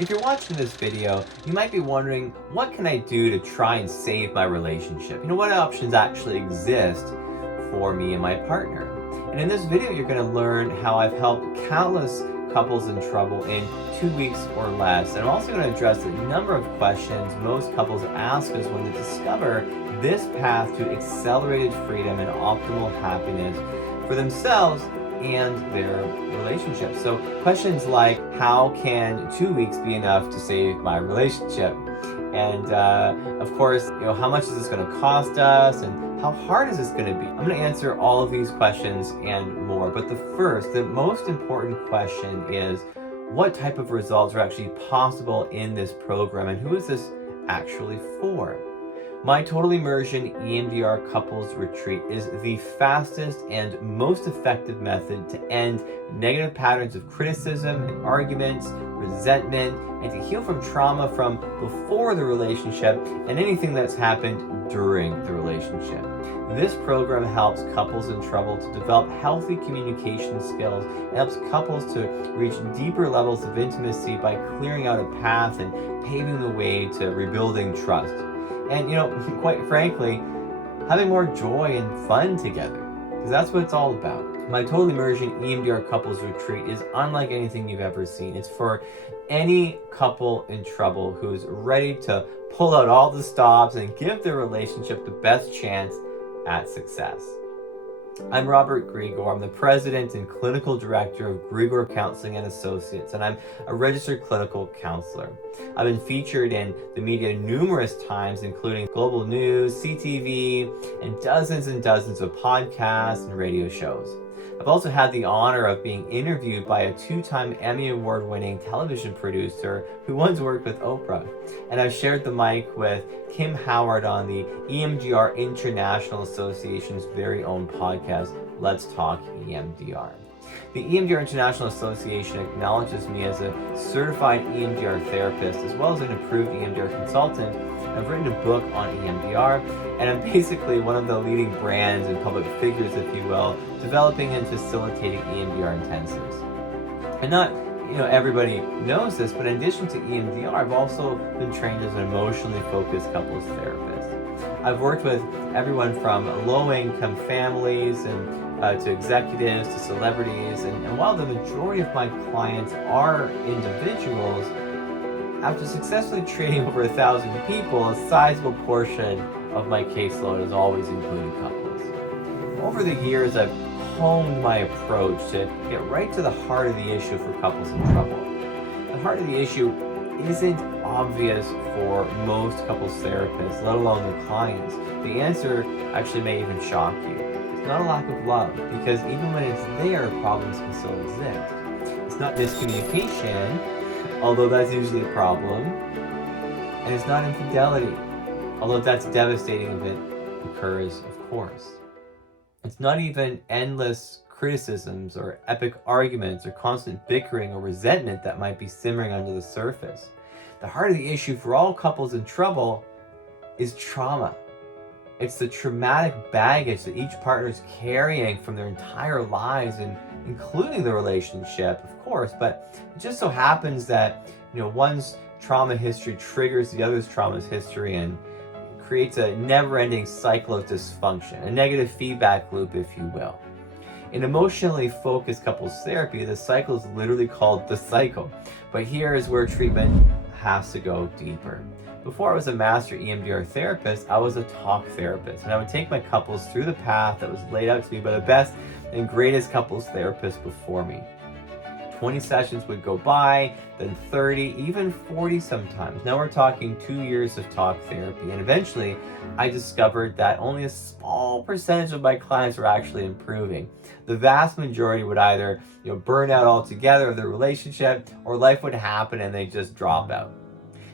If you're watching this video, you might be wondering, what can I do to try and save my relationship? What options actually exist for me and my partner? And in this video, you're going to learn how I've helped countless couples in trouble in 2 weeks or less. And I'm also going to address a number of questions most couples ask us when they discover this path to accelerated freedom and optimal happiness for themselves and their relationship. So questions like, how can 2 weeks be enough to save my relationship? And of course, how much is this going to cost us? And how hard is this going to be? I'm going to answer all of these questions and more. But the most important question is, what type of results are actually possible in this program? And who is this actually for? My Total Immersion EMDR Couples Retreat is the fastest and most effective method to end negative patterns of criticism and arguments, resentment, and to heal from trauma from before the relationship and anything that's happened during the relationship. This program helps couples in trouble to develop healthy communication skills. It helps couples to reach deeper levels of intimacy by clearing out a path and paving the way to rebuilding trust. And, quite frankly, having more joy and fun together, because that's what it's all about. My Total Immersion EMDR Couples Retreat is unlike anything you've ever seen. It's for any couple in trouble who's ready to pull out all the stops and give their relationship the best chance at success. I'm Robert Grigor. I'm the president and clinical director of Grigor Counseling and Associates, and I'm a registered clinical counselor. I've been featured in the media numerous times, including Global News, CTV, and dozens of podcasts and radio shows. I've also had the honor of being interviewed by a 2-time Emmy Award-winning television producer who once worked with Oprah. And I've shared the mic with Kim Howard on the EMDR International Association's very own podcast, Let's Talk EMDR. The EMDR International Association acknowledges me as a certified EMDR therapist as well as an approved EMDR consultant. I've written a book on EMDR, and I'm basically one of the leading brands and public figures, if you will, developing and facilitating EMDR intensives. And not everybody knows this, but in addition to EMDR, I've also been trained as an emotionally focused couples therapist. I've worked with everyone from low-income families and to executives, to celebrities, and while the majority of my clients are individuals, after successfully treating over 1,000 people, a sizable portion of my caseload has always included couples. Over the years, I've honed my approach to get right to the heart of the issue for couples in trouble. The heart of the issue isn't obvious for most couples therapists, let alone their clients. The answer actually may even shock you. It's not a lack of love, because even when it's there, problems can still exist. It's not miscommunication, although that's usually a problem. And it's not infidelity, although that's devastating if it occurs, of course. It's not even endless criticisms or epic arguments or constant bickering or resentment that might be simmering under the surface. The heart of the issue for all couples in trouble is trauma. It's the traumatic baggage that each partner is carrying from their entire lives, and including the relationship, of course, but it just so happens that one's trauma history triggers the other's trauma history and creates a never-ending cycle of dysfunction, a negative feedback loop, if you will. In emotionally focused couples therapy, the cycle is literally called the cycle, but here is where treatment has to go deeper. Before I was a master EMDR therapist, I was a talk therapist, and I would take my couples through the path that was laid out to me by the best and greatest couples therapists before me. 20 sessions would go by, then 30, even 40 sometimes. Now we're talking 2 years of talk therapy, and eventually I discovered that only a small percentage of my clients were actually improving. The vast majority would either burn out altogether of their relationship, or life would happen and they just drop out.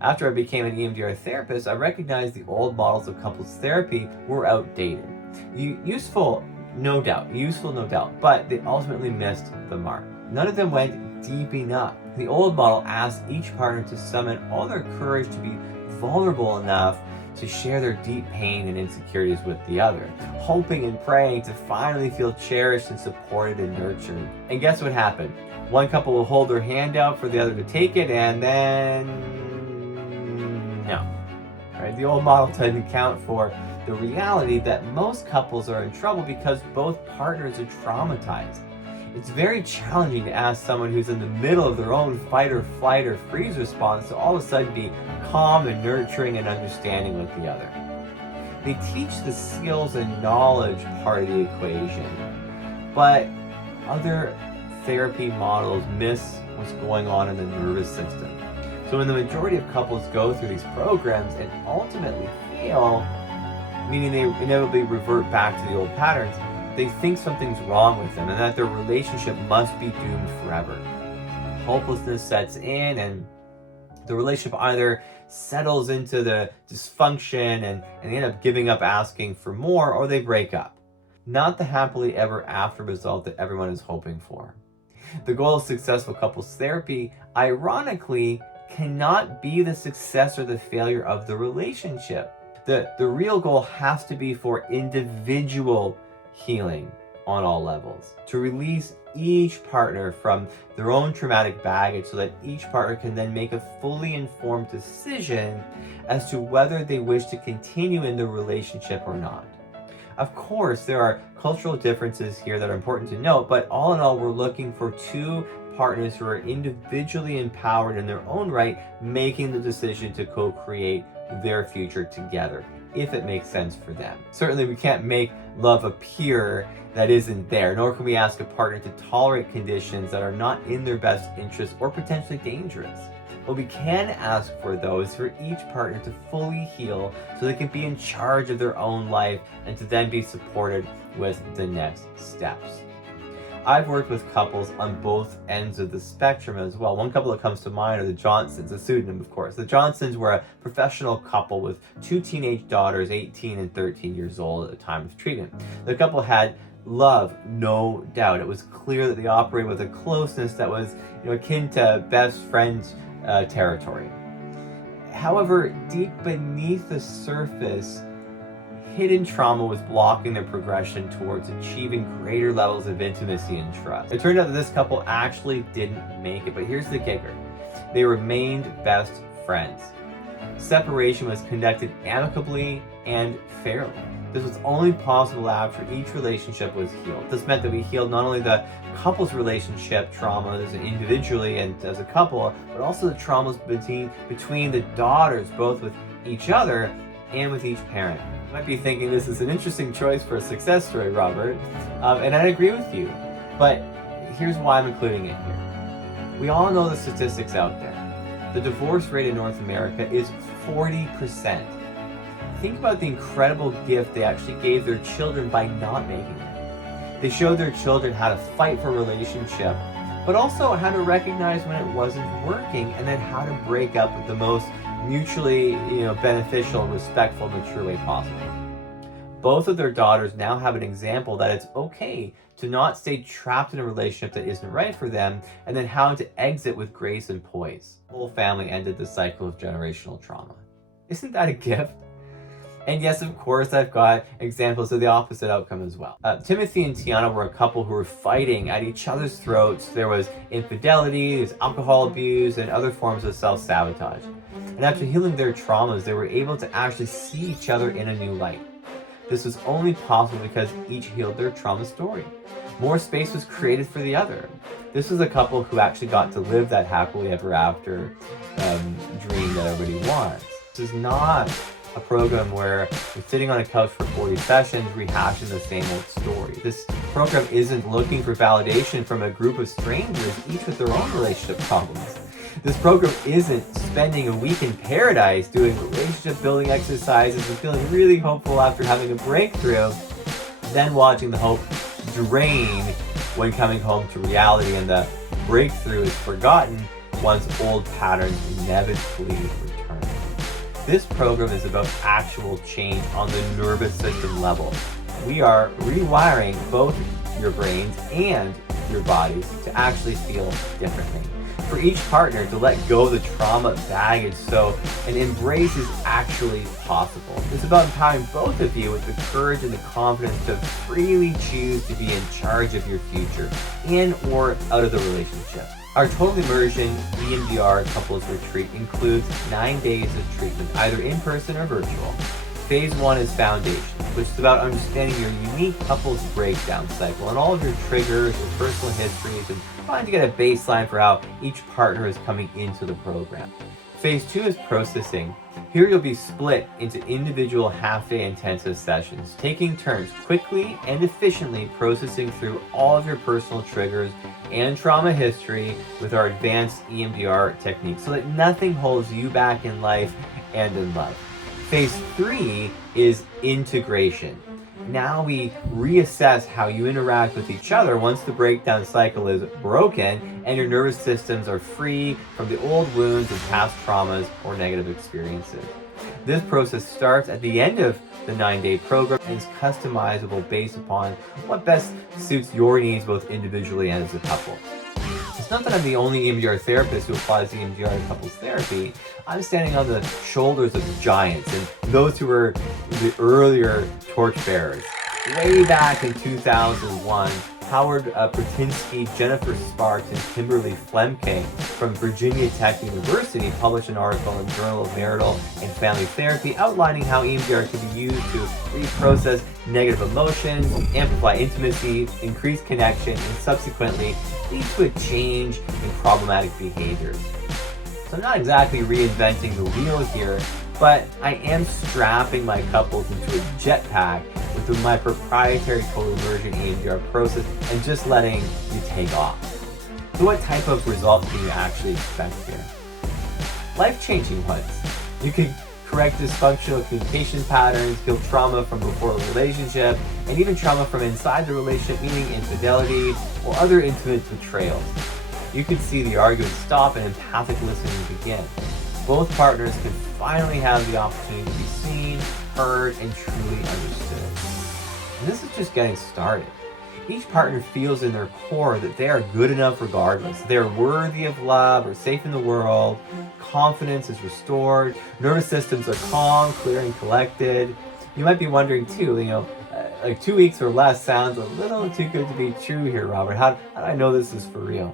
After I became an EMDR therapist, I recognized the old models of couples therapy were outdated. Useful, no doubt, but they ultimately missed the mark. None of them went deep enough. The old model asked each partner to summon all their courage to be vulnerable enough to share their deep pain and insecurities with the other, hoping and praying to finally feel cherished and supported and nurtured. And guess what happened? One couple will hold their hand out for the other to take it, and then no. Right? The old model didn't account for the reality that most couples are in trouble because both partners are traumatized. It's very challenging to ask someone who's in the middle of their own fight or flight or freeze response to all of a sudden be calm and nurturing and understanding with the other. They teach the skills and knowledge part of the equation, but other therapy models miss what's going on in the nervous system. So when the majority of couples go through these programs and ultimately fail, meaning they inevitably revert back to the old patterns, they think something's wrong with them and that their relationship must be doomed forever. Hopelessness sets in and the relationship either settles into the dysfunction and they end up giving up asking for more, or they break up. Not the happily ever after result that everyone is hoping for. The goal of successful couples therapy, ironically, cannot be the success or the failure of the relationship. The real goal has to be for individual healing on all levels, to release each partner from their own traumatic baggage so that each partner can then make a fully informed decision as to whether they wish to continue in the relationship or not. Of course, there are cultural differences here that are important to note, but all in all, we're looking for two partners who are individually empowered in their own right, making the decision to co-create their future together, if it makes sense for them. Certainly, we can't make love appear that isn't there, nor can we ask a partner to tolerate conditions that are not in their best interest or potentially dangerous. What we can ask for, though, is for each partner to fully heal so they can be in charge of their own life and to then be supported with the next steps. I've worked with couples on both ends of the spectrum as well. One couple that comes to mind are the Johnsons, a pseudonym of course. The Johnsons were a professional couple with two teenage daughters, 18 and 13 years old at the time of treatment. The couple had love, no doubt. It was clear that they operated with a closeness that was akin to best friends territory. However, deep beneath the surface, hidden trauma was blocking their progression towards achieving greater levels of intimacy and trust. It turned out that this couple actually didn't make it, but here's the kicker. They remained best friends. Separation was conducted amicably and fairly. This was only possible after each relationship was healed. This meant that we healed not only the couple's relationship traumas individually and as a couple, but also the traumas between the daughters, both with each other and with each parent. You might be thinking this is an interesting choice for a success story, Robert, and I agree with you, but here's why I'm including it here. We all know the statistics out there. The divorce rate in North America is 40%. Think about the incredible gift they actually gave their children by not making it. They showed their children how to fight for a relationship, but also how to recognize when it wasn't working and then how to break up with the most mutually beneficial, respectful, mature way possible. Both of their daughters now have an example that it's okay to not stay trapped in a relationship that isn't right for them, and then how to exit with grace and poise. The whole family ended the cycle of generational trauma. Isn't that a gift? And yes, of course, I've got examples of the opposite outcome as well. Timothy and Tiana were a couple who were fighting at each other's throats. There was infidelity, there was alcohol abuse, and other forms of self-sabotage. And after healing their traumas, they were able to actually see each other in a new light. This was only possible because each healed their trauma story. More space was created for the other. This was a couple who actually got to live that happily ever after dream that everybody wants. This is not a program where we're sitting on a couch for 40 sessions rehashing the same old story. This program isn't looking for validation from a group of strangers, each with their own relationship problems. This program isn't spending a week in paradise doing relationship building exercises and feeling really hopeful after having a breakthrough, then watching the hope drain when coming home to reality and the breakthrough is forgotten once old patterns inevitably return. This program is about actual change on the nervous system level. We are rewiring both your brains and your bodies to actually feel differently. For each partner to let go of the trauma baggage so an embrace is actually possible. It's about empowering both of you with the courage and the confidence to freely choose to be in charge of your future, in or out of the relationship. Our total immersion EMDR couples retreat includes 9 days of treatment, either in person or virtual. Phase 1 is foundation, which is about understanding your unique couples breakdown cycle and all of your triggers, your personal histories, and trying to get a baseline for how each partner is coming into the program. Phase 2 is processing. Here you'll be split into individual half-day intensive sessions, taking turns quickly and efficiently processing through all of your personal triggers and trauma history with our advanced EMDR technique so that nothing holds you back in life and in love. Phase 3 is integration. Now we reassess how you interact with each other once the breakdown cycle is broken and your nervous systems are free from the old wounds and past traumas or negative experiences. This process starts at the end of the 9-day program and is customizable based upon what best suits your needs both individually and as a couple. It's not that I'm the only EMDR therapist who applies EMDR to couples therapy. I'm standing on the shoulders of giants and those who were the earlier torchbearers. Way back in 2001, Howard Pertinsky, Jennifer Sparks, and Kimberly Flemke from Virginia Tech University published an article in Journal of Marital and Family Therapy outlining how EMDR can be used to reprocess negative emotions, amplify intimacy, increase connection, and subsequently lead to a change in problematic behaviors. So I'm not exactly reinventing the wheel here, but I am strapping my couples into a jetpack with my proprietary total immersion EMDR process and just letting you take off. So what type of results can you actually expect here? Life-changing ones. You can correct dysfunctional communication patterns, heal trauma from before the relationship, and even trauma from inside the relationship, meaning infidelity or other intimate betrayals. You can see the argument stop and empathic listening begin. Both partners can finally have the opportunity to be seen, heard, and truly understood. And this is just getting started. Each partner feels in their core that they are good enough regardless. They're worthy of love or safe in the world. Confidence is restored. Nervous systems are calm, clear, and collected. You might be wondering too, like 2 weeks or less sounds a little too good to be true here, Robert. How do I know this is for real?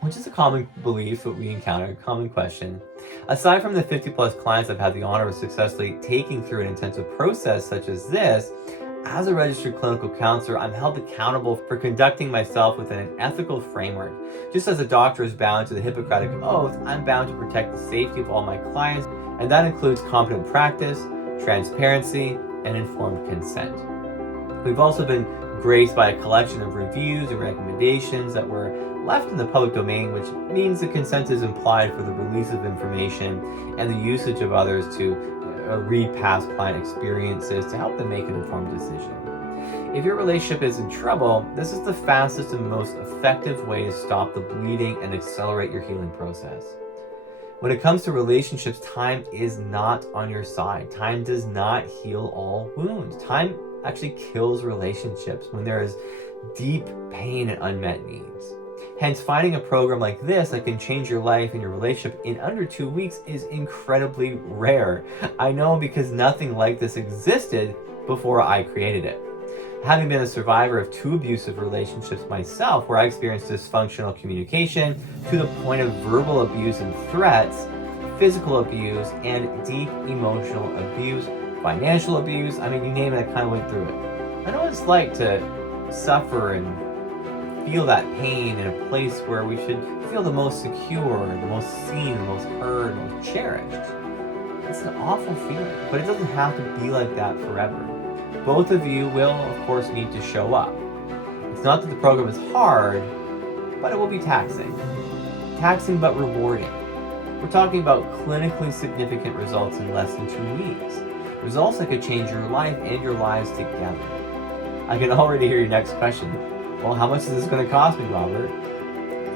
Which is a common belief that we encounter, a common question. Aside from the 50 plus clients I've had the honor of successfully taking through an intensive process such as this, as a registered clinical counselor, I'm held accountable for conducting myself within an ethical framework. Just as a doctor is bound to the Hippocratic Oath, I'm bound to protect the safety of all my clients, and that includes competent practice, transparency, and informed consent. We've also been graced by a collection of reviews and recommendations that were left in the public domain, which means the consent is implied for the release of information and the usage of others to read past client experiences to help them make an informed decision. If your relationship is in trouble, this is the fastest and most effective way to stop the bleeding and accelerate your healing process. When it comes to relationships, time is not on your side. Time does not heal all wounds. Time actually kills relationships when there is deep pain and unmet needs. Hence, finding a program like this that can change your life and your relationship in under 2 weeks is incredibly rare. I know because nothing like this existed before I created it. Having been a survivor of 2 abusive relationships myself, where I experienced dysfunctional communication to the point of verbal abuse and threats, physical abuse, and deep emotional abuse, financial abuse, you name it, I kind of went through it. I know what it's like to suffer and feel that pain in a place where we should feel the most secure, the most seen, the most heard, the most cherished. It's an awful feeling, but it doesn't have to be like that forever. Both of you will, of course, need to show up. It's not that the program is hard, but it will be taxing. Taxing but rewarding. We're talking about clinically significant results in less than 2 weeks. Results that could change your life and your lives together. I can already hear your next question. Well, how much is this going to cost me, Robert?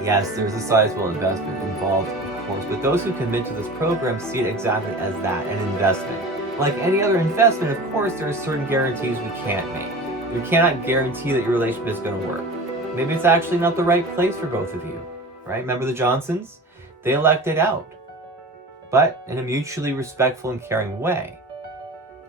Yes, there's a sizable investment involved, of course, but those who commit to this program see it exactly as that, an investment. Like any other investment, of course, there are certain guarantees we can't make. We cannot guarantee that your relationship is going to work. Maybe it's actually not the right place for both of you, right? Remember the Johnsons? They elected out, but in a mutually respectful and caring way.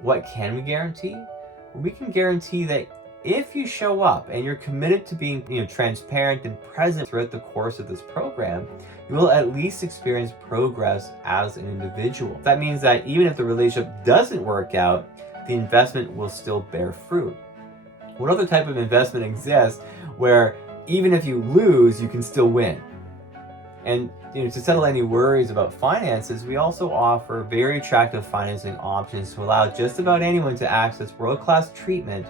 What can we guarantee? Well, we can guarantee that if you show up and you're committed to being transparent and present throughout the course of this program, you will at least experience progress as an individual. That means that even if the relationship doesn't work out, the investment will still bear fruit. What other type of investment exists where even if you lose, you can still win? And to settle any worries about finances, we also offer very attractive financing options to allow just about anyone to access world-class treatment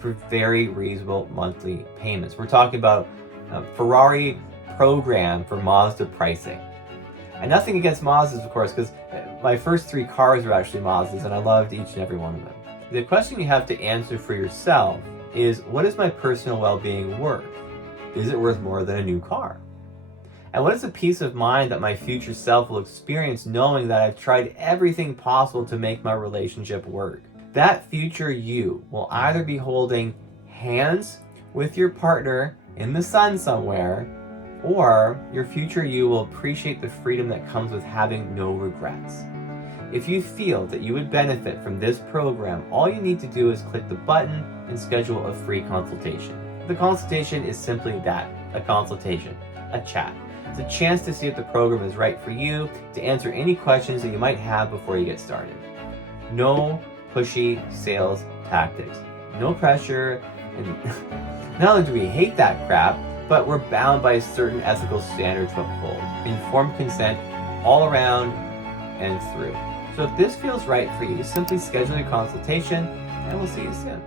for very reasonable monthly payments. We're talking about a Ferrari program for Mazda pricing. And nothing against Mazdas, of course, because my first 3 cars were actually Mazdas, and I loved each and every one of them. The question you have to answer for yourself is, what is my personal well-being worth? Is it worth more than a new car? And what is the peace of mind that my future self will experience knowing that I've tried everything possible to make my relationship work? That future you will either be holding hands with your partner in the sun somewhere, or your future you will appreciate the freedom that comes with having no regrets. If you feel that you would benefit from this program, all you need to do is click the button and schedule a free consultation. The consultation is simply that, a consultation, a chat. It's a chance to see if the program is right for you, to answer any questions that you might have before you get started. No pushy sales tactics, no pressure, and not only do we hate that crap, but we're bound by certain ethical standards to uphold. Informed consent all around and through. So if this feels right for you, simply schedule your consultation and we'll see you soon.